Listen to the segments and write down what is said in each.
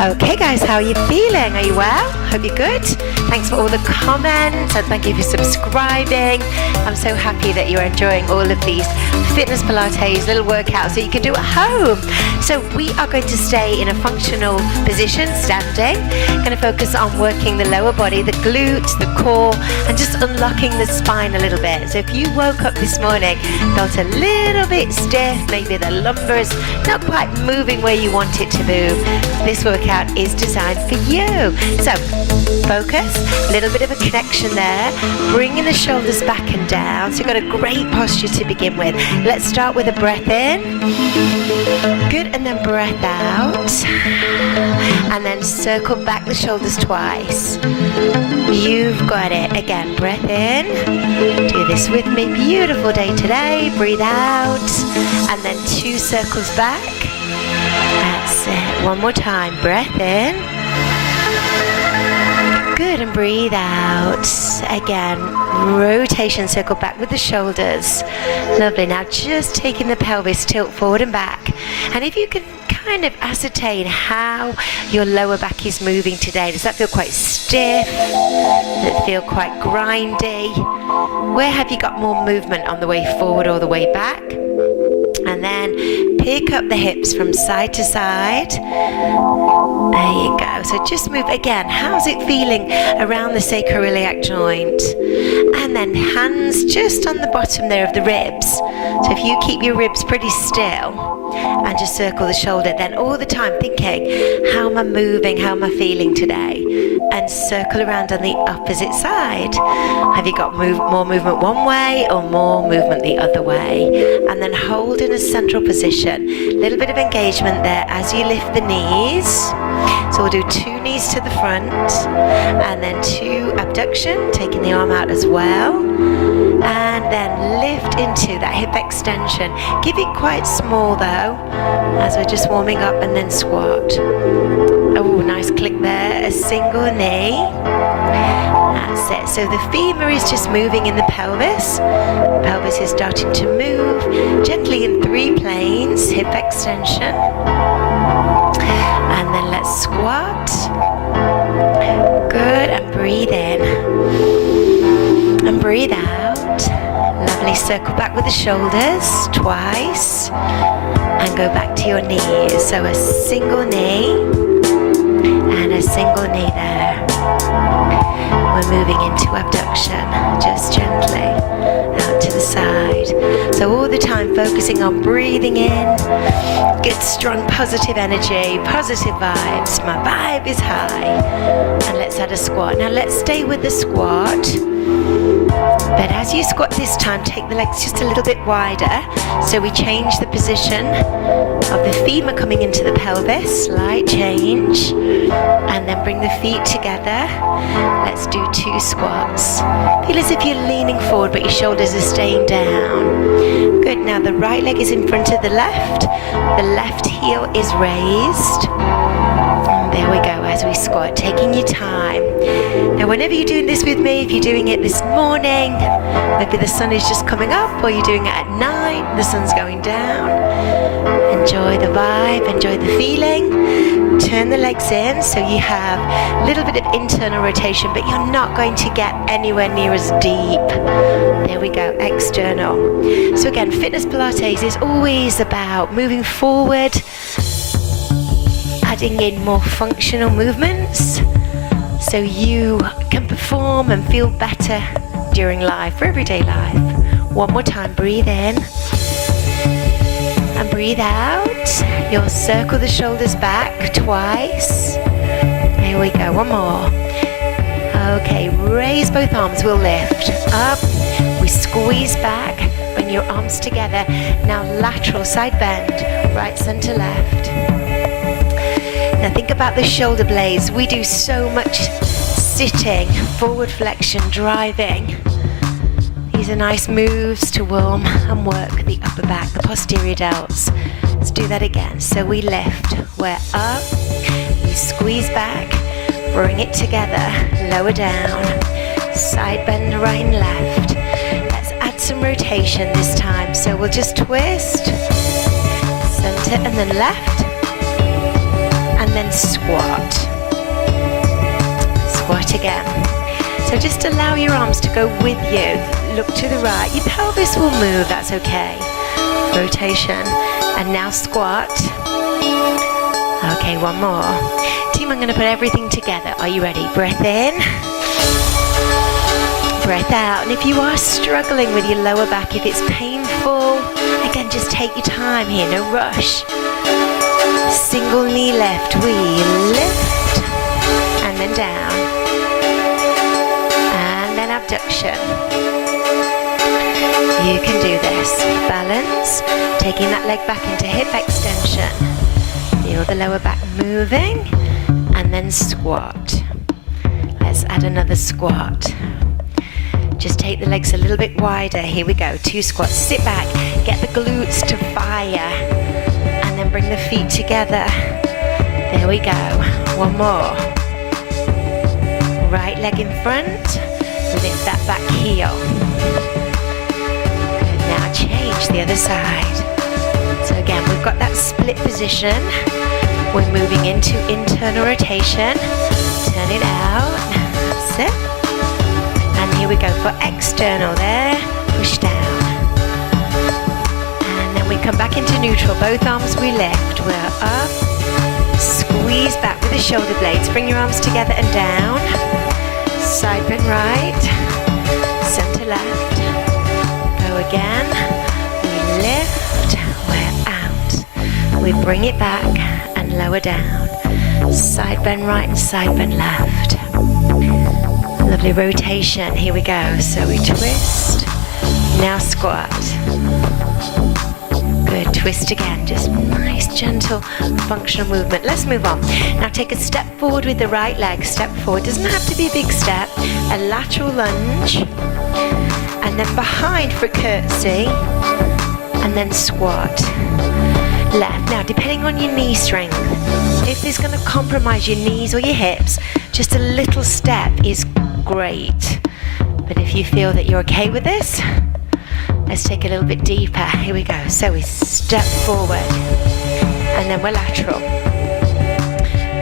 Okay guys, how are you feeling? Are you well? Hope you're good. Thanks for all the comments and thank you for subscribing. I'm so happy that you're enjoying all of these Fitness Pilates little workouts that you can do at home. So we are going to stay in a functional position, standing. Going to focus on working the lower body, the glutes, the core, and just unlocking the spine a little bit. So if you woke up this morning, felt a little bit stiff, maybe the lumbar is not quite moving where you want it to move, this workout is designed for you. So focus, a little bit of a connection there, bringing the shoulders back and down. So you've got a great posture to begin with. Let's start with a breath in. Good, and then breath out. And then circle back the shoulders twice. You've got it. Again, breath in. Do this with me. Beautiful day today. Breathe out. And then 2 circles back. That's it. One more time. Breath in. Good, and breathe out. Again, rotation, circle back with the shoulders. Lovely. Now just taking the pelvis, tilt forward and back. And if you can kind of ascertain how your lower back is moving today. Does that feel quite stiff? Does it feel quite grindy? Where have you got more movement, on the way forward or the way back? And then pick up the hips from side to side. There you go. So just move again. How's it feeling around the sacroiliac joint? And then hands just on the bottom there of the ribs. So if you keep your ribs pretty still and just circle the shoulder, then all the time thinking, how am I moving? How am I feeling today? And circle around on the opposite side. Have you got more movement one way or more movement the other way? And then hold in a central position. A little bit of engagement there as you lift the knees. So we'll do 2 knees to the front and then 2 abduction, taking the arm out as well. And then lift into that hip extension. Keep it quite small though, as we're just warming up, and then squat. Oh, nice click there, a single knee. That's it. So the femur is just moving in the pelvis. The pelvis is starting to move gently in 3 planes, hip extension. And then let's squat. Good, and breathe in. And breathe out. Lovely, circle back with the shoulders twice. And go back to your knees. So a single knee. And a single knee there. We're moving into abduction, just gently out to the side. So all the time focusing on breathing in, good strong positive energy, positive vibes. My vibe is high. And let's add a squat. Now let's stay with the squat. But as you squat this time, take the legs just a little bit wider. So we change the position of the femur coming into the pelvis, slight change. And then bring the feet together. Let's do 2 squats. Feel as if you're leaning forward, but your shoulders are staying down. Good, now the right leg is in front of the left. The left heel is raised. And there we go, as we squat, taking your time. Now whenever you're doing this with me, if you're doing it this morning, maybe the sun is just coming up, or you're doing it at night, the sun's going down. Enjoy the vibe, enjoy the feeling. Turn the legs in so you have a little bit of internal rotation, but you're not going to get anywhere near as deep. There we go, external. So again, Fitness Pilates is always about moving forward, adding in more functional movements so you can perform and feel better during life, for everyday life. One more time, breathe in. And breathe out. You'll circle the shoulders back twice. There we go, one more. Okay, raise both arms, we'll lift. Up, we squeeze back, bring your arms together. Now lateral side bend, right, center, left. Now think about the shoulder blades. We do so much sitting, forward flexion, driving. These are nice moves to warm and work the upper back, the posterior delts. Let's do that again. So we lift, we're up, we squeeze back, bring it together, lower down, side bend right and left. Let's add some rotation this time. So we'll just twist, center and then left, and then then squat. Squat again. So just allow your arms to go with you. Look to the right. Your pelvis will move, that's okay. Rotation. And now squat. Okay, one more. Team, I'm going to put everything together. Are you ready? Breath in. Breath out. And if you are struggling with your lower back, if it's painful, again, just take your time here, no rush. Single knee lift. We lift and then down. And then abduction. You can do this. Balance. Taking that leg back into hip extension. Feel the lower back moving. And then squat. Let's add another squat. Just take the legs a little bit wider. Here we go. 2 squats. Sit back. Get the glutes to fire. And then bring the feet together. There we go. One more. Right leg in front. Lift that back heel. Good. Now change the other side. So again, we've got that split position. We're moving into internal rotation. Turn it out. Sit. And here we go for external there. Push down. And then we come back into neutral. Both arms we lift. We're up. Squeeze back with the shoulder blades. Bring your arms together and down. Side bend right. Center left. Go again. We lift. We're out. We bring it back and lower down. Side bend right and side bend left. Lovely rotation. Here we go. So we twist. Now squat. Good. Twist again. Just nice, gentle, functional movement. Let's move on. Now take a step forward with the right leg. Step forward. Doesn't have to be a big step. A lateral lunge. And then behind for a curtsy. And then squat. Left. Now, depending on your knee strength, if this is going to compromise your knees or your hips, just a little step is great. But if you feel that you're okay with this, let's take a little bit deeper. Here we go. So we step forward and then we're lateral.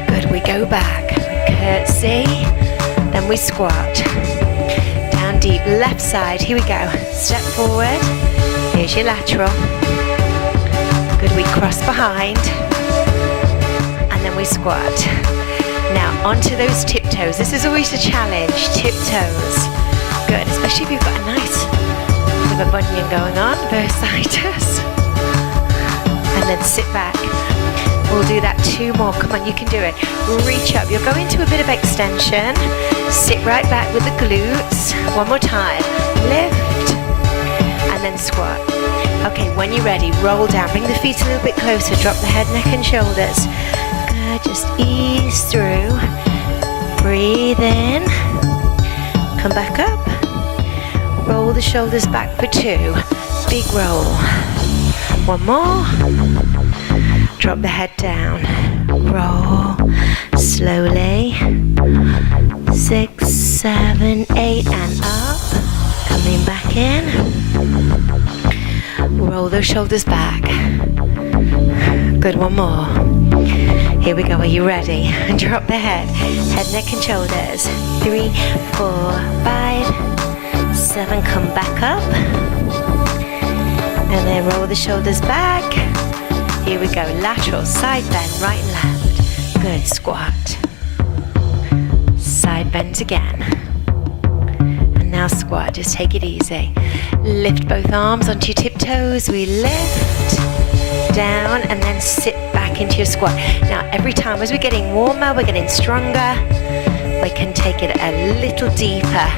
Good. We go back. We curtsy. Then we squat. Down deep. Left side. Here we go. Step forward. Here's your lateral. Good. We cross behind. And then we squat. Now onto those tiptoes. This is always a challenge. Tiptoes. Good. Especially if you've got a nice bit of a bunion going on. Bursitis. And then sit back. We'll do that 2 more. Come on, you can do it. Reach up. You'll go into a bit of extension. Sit right back with the glutes. One more time. Lift. And then squat. Okay, when you're ready, roll down. Bring the feet a little bit closer. Drop the head, neck, and shoulders. Good. Just ease through. Breathe in. Come back up. Roll the shoulders back for 2. Big roll. One more. Drop the head down. Roll slowly. 6, 7, 8, and up. Coming back in. Roll those shoulders back. Good, one more. Here we go, are you ready? Drop the head. Head, neck, and shoulders. 3, 4, 5, 7, come back up. And then roll the shoulders back. Here we go, lateral, side bend, right and left. Good, squat. Side bend again. And now squat, just take it easy. Lift both arms onto your tiptoes. We lift, down, and then sit back into your squat. Now every time as we're getting warmer, we're getting stronger, we can take it a little deeper.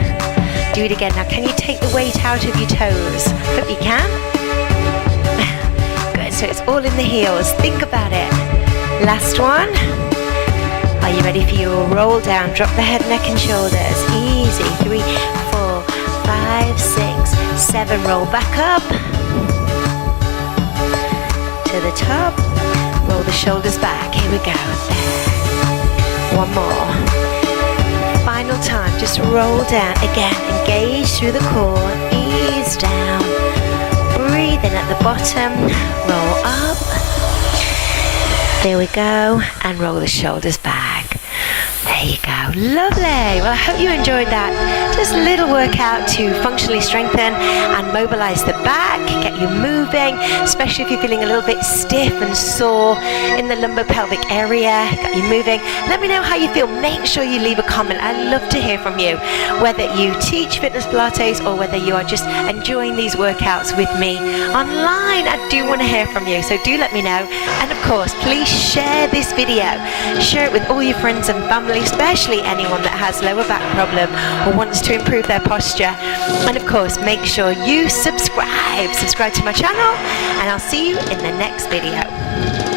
Do it again. Now can you take the weight out of your toes? Hope you can. Good, so it's all in the heels. Think about it. Last one. Are you ready for your roll down? Drop the head, neck, and shoulders. Easy. 3, 4, 5, 6, 7. Roll back up to the top. Roll the shoulders back. Here we go. There. One more. Final time. Just roll down again. Engage through the core. Ease down. Breathe in at the bottom. Roll up. There we go, and roll the shoulders back. There you go, lovely. Well, I hope you enjoyed that. Just a little workout to functionally strengthen and mobilize the back, get you moving, especially if you're feeling a little bit stiff and sore in the lumbar-pelvic area, got you moving. Let me know how you feel. Make sure you leave a comment. I'd love to hear from you, whether you teach Fitness Pilates or whether you are just enjoying these workouts with me online. I do want to hear from you, so do let me know. And of course, please share this video. Share it with all your friends and family, especially anyone that has lower back problem or wants to improve their posture. And of course, make sure you subscribe to my channel, and I'll see you in the next video.